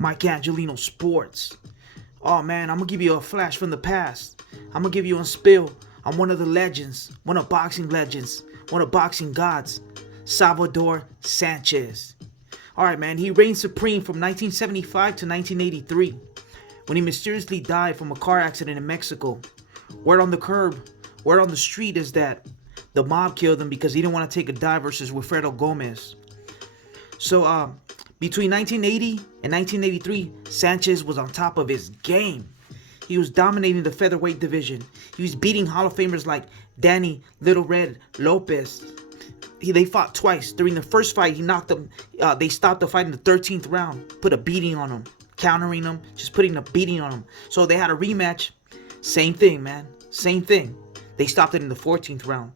Mike Angelino Sports. Oh man, I'm gonna give you a flash from the past. I'm gonna give you a spill on one of the legends, one of boxing legends, one of boxing gods, Salvador Sanchez. Alright man, he reigned supreme from 1975 to 1983 when he mysteriously died from a car accident in Mexico. Word on the street is that the mob killed him because he didn't want to take a dive versus Wilfredo Gomez. So between 1980 and 1983, Sanchez was on top of his game. He was dominating the featherweight division. He was beating Hall of Famers like Danny Little Red Lopez. They fought twice. During the first fight, he knocked them. They stopped the fight in the 13th round. Put a beating on him. Countering him. Just putting a beating on him. So they had a rematch. Same thing, man. Same thing. They stopped it in the 14th round.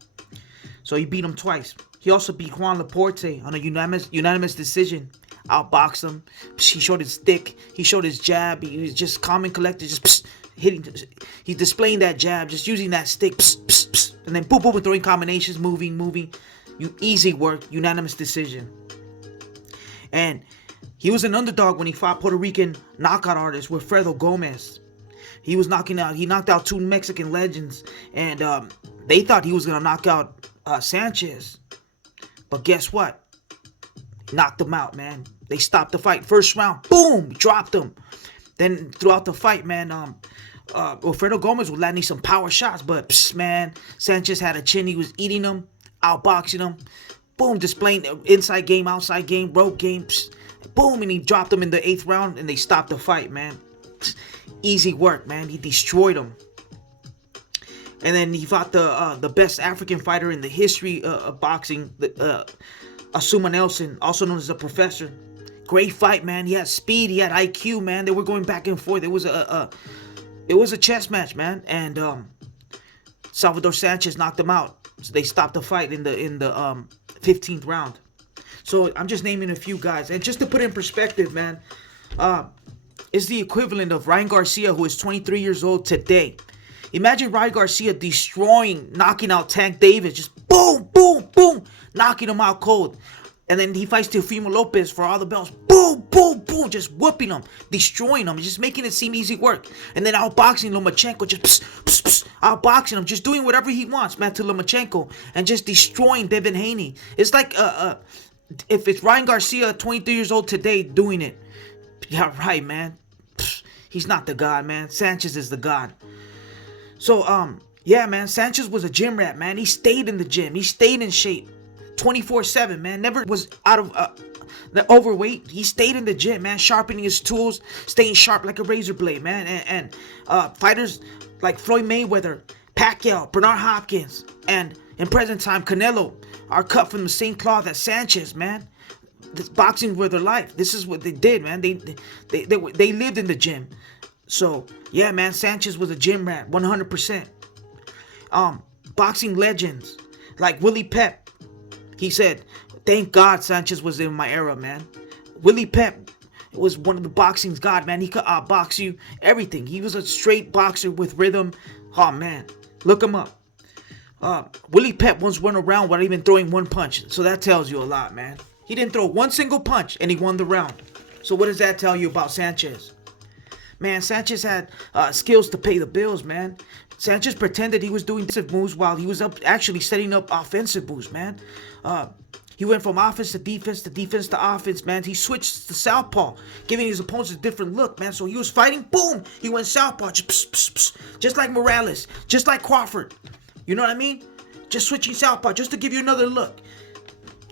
So he beat him twice. He also beat Juan Laporte on a unanimous decision. Outboxed him. He showed his stick. He showed his jab. He was just calm and collected. Just hitting. He's displaying that jab. Just using that stick. And then boom, boom, throwing combinations. Moving. Easy work. Unanimous decision. And he was an underdog when he fought Puerto Rican knockout artist Wilfredo Gomez. He knocked out two Mexican legends. And they thought he was going to knock out Sanchez. But guess what? Knocked him out, man. They stopped the fight. First round, boom, dropped him. Then throughout the fight, man, Wilfredo Gomez was landing some power shots. But, man, Sanchez had a chin. He was eating them, outboxing them. Boom, displaying inside game, outside game, rope game. Boom, and he dropped him in the 8th round, and they stopped the fight, man. Easy work, man. He destroyed him. And then he fought the best African fighter in the history of boxing, Asuma Nelson, also known as the Professor. Great fight, man. He had speed, he had IQ, man. They were going back and forth. It was a chess match, man. And Salvador Sanchez knocked him out. So they stopped the fight in the 15th round. So I'm just naming a few guys, and just to put it in perspective, man, is the equivalent of Ryan Garcia, who is 23 years old today. Imagine Ryan Garcia knocking out Tank Davis, just boom, boom, boom, knocking him out cold. And then he fights Teofimo Lopez for all the belts. Boom, boom, boom, just whooping him, destroying him, just making it seem easy work. And then outboxing Lomachenko, just outboxing him, just doing whatever he wants, man, to Lomachenko, and just destroying Devin Haney. It's like if it's Ryan Garcia, 23 years old today, doing it. Yeah, right, man. He's not the god, man. Sanchez is the god. So, yeah, man, Sanchez was a gym rat, man. He stayed in the gym. He stayed in shape 24/7, man. Never was out of the overweight. He stayed in the gym, man, sharpening his tools, staying sharp like a razor blade, man. And fighters like Floyd Mayweather, Pacquiao, Bernard Hopkins, and in present time, Canelo are cut from the same cloth as Sanchez, man. This boxing were their life. This is what they did, man. They lived in the gym. So, yeah, man, Sanchez was a gym rat, 100%. Boxing legends like Willie Pep. He said, thank God Sanchez was in my era, man. Willie Pep was one of the boxing's god, man. He could outbox you, everything. He was a straight boxer with rhythm. Oh, man, look him up. Willie Pep once went around without even throwing one punch. So that tells you a lot, man. He didn't throw one single punch, and he won the round. So what does that tell you about Sanchez? Man, Sanchez had skills to pay the bills, man. Sanchez pretended he was doing defensive moves while he was actually setting up offensive moves, man. He went from offense to defense to offense, man. He switched to southpaw, giving his opponents a different look, man. So he was fighting, boom, he went southpaw, just like Morales, just like Crawford. You know what I mean? Just switching southpaw, just to give you another look.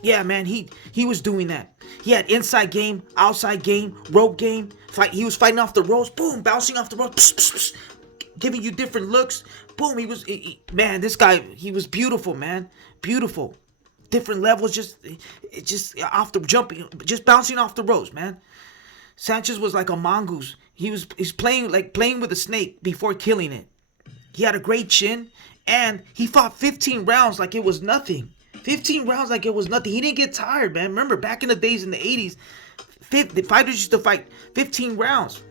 Yeah, man, he was doing that. He had inside game, outside game, rope game. He was fighting off the ropes, boom, bouncing off the ropes, giving you different looks. Boom, man, this guy, he was beautiful, man. Beautiful. Different levels, just off the jumping, just bouncing off the ropes, man. Sanchez was like a mongoose. He's playing with a snake before killing it. He had a great chin, and he fought 15 rounds like it was nothing. 15 rounds like it was nothing. He didn't get tired, man. Remember, back in the days in the 80s, the fighters used to fight 15 rounds.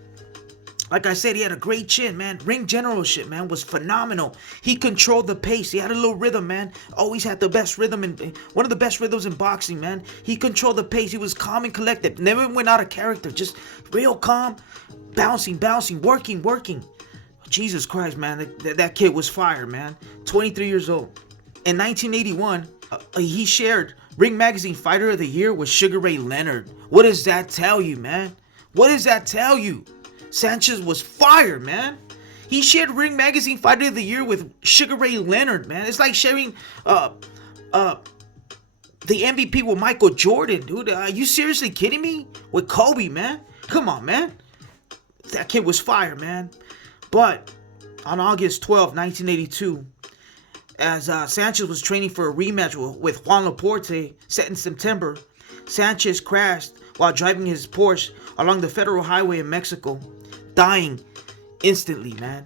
Like I said, he had a great chin, man. Ring generalship, man, was phenomenal. He controlled the pace. He had a little rhythm, man. Always had the best rhythm, one of the best rhythms in boxing, man. He controlled the pace. He was calm and collected. Never went out of character. Just real calm, bouncing, working. Jesus Christ, man. That kid was fire, man. 23 years old. In 1981, he shared Ring Magazine Fighter of the Year with Sugar Ray Leonard. What does that tell you, man? What does that tell you? Sanchez was fire, man. He shared Ring Magazine Fighter of the Year with Sugar Ray Leonard, man. It's like sharing the MVP with Michael Jordan, dude. Are you seriously kidding me? With Kobe, man. Come on, man. That kid was fire, man. But on August 12, 1982, as Sanchez was training for a rematch with Juan Laporte set in September, Sanchez crashed while driving his Porsche along the federal highway in Mexico, dying instantly, man.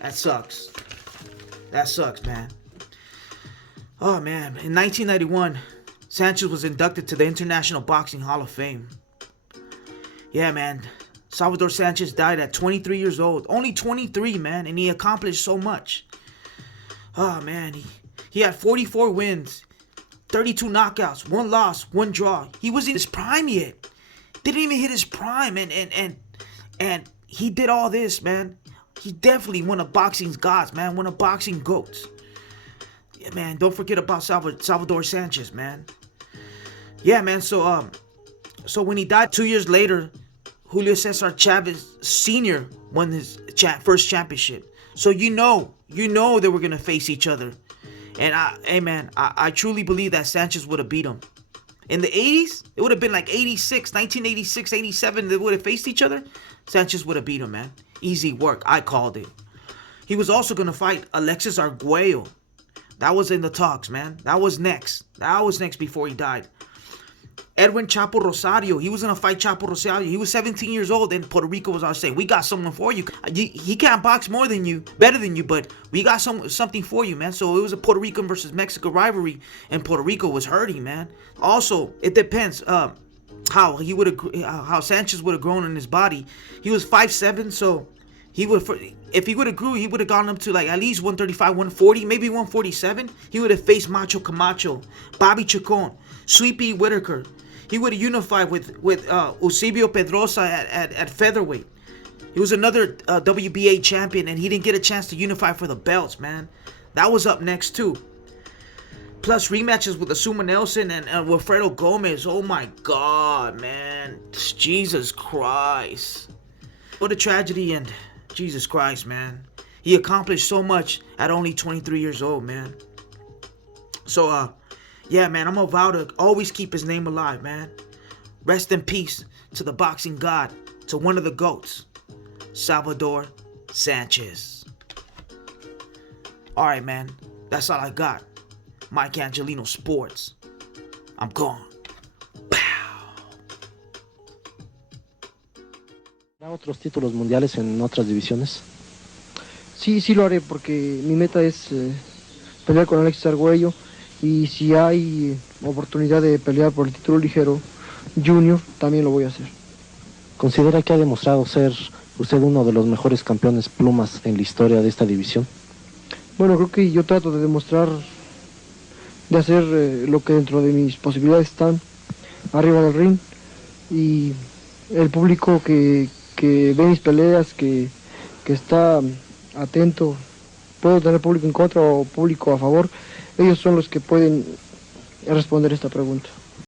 That sucks. That sucks, man. Oh, man. In 1991, Sanchez was inducted to the International Boxing Hall of Fame. Yeah, man. Salvador Sanchez died at 23 years old. Only 23, man, and he accomplished so much. Oh, man. He had 44 wins, 32 knockouts, 1 loss, 1 draw. He wasn't in his prime yet. Didn't even hit his prime, and he did all this, man. He definitely one of boxing's gods, man. One of boxing goats. Yeah, man. Don't forget about Salvador Sanchez, man. Yeah, man. So when he died 2 years later, Julio Cesar Chavez Sr. won his first championship. So you know they were gonna face each other. And I truly believe that Sanchez would have beat him. In the 80s, it would have been like 1986, 87, they would have faced each other. Sanchez would have beat him, man. Easy work. I called it. He was also going to fight Alexis Arguello. That was in the talks, man. That was next. Before he died. Edwin Chapo Rosario. He was going to fight Chapo Rosario. He was 17 years old, and Puerto Rico was saying, we got someone for you. He can't box better than you, but we got something for you, man. So it was a Puerto Rican versus Mexico rivalry, and Puerto Rico was hurting, man. Also, it depends how Sanchez would have grown in his body. He was 5'7", so if he would have grew, he would have gone up to like at least 135, 140, maybe 147. He would have faced Macho Camacho, Bobby Chacon, Sweepy Whitaker. He would have unified with Eusebio Pedrosa at featherweight. He was another WBA champion, and he didn't get a chance to unify for the belts, man. That was up next too. Plus rematches with Asuma Nelson and Wilfredo Gomez. Oh my God, man. Jesus Christ. What a tragedy, and Jesus Christ, man. He accomplished so much at only 23 years old, man. So, yeah, man, I'm gonna vow to always keep his name alive, man. Rest in peace to the boxing god, to one of the GOATs, Salvador Sanchez. Alright, man, that's all I got. Mike Angelino Sports. I'm gone. ¿Habrá otros títulos mundiales en otras divisiones? Sí, sí lo haré, porque mi meta es pelear con Alexis Arguello, y si hay oportunidad de pelear por el título ligero junior, también lo voy a hacer. ¿Considera que ha demostrado ser usted uno de los mejores campeones plumas en la historia de esta división? Bueno, creo que yo trato de demostrar, de hacer lo que dentro de mis posibilidades están arriba del ring, y el público que ve mis peleas, que está atento, puedo tener público en contra o público a favor, ellos son los que pueden responder esta pregunta.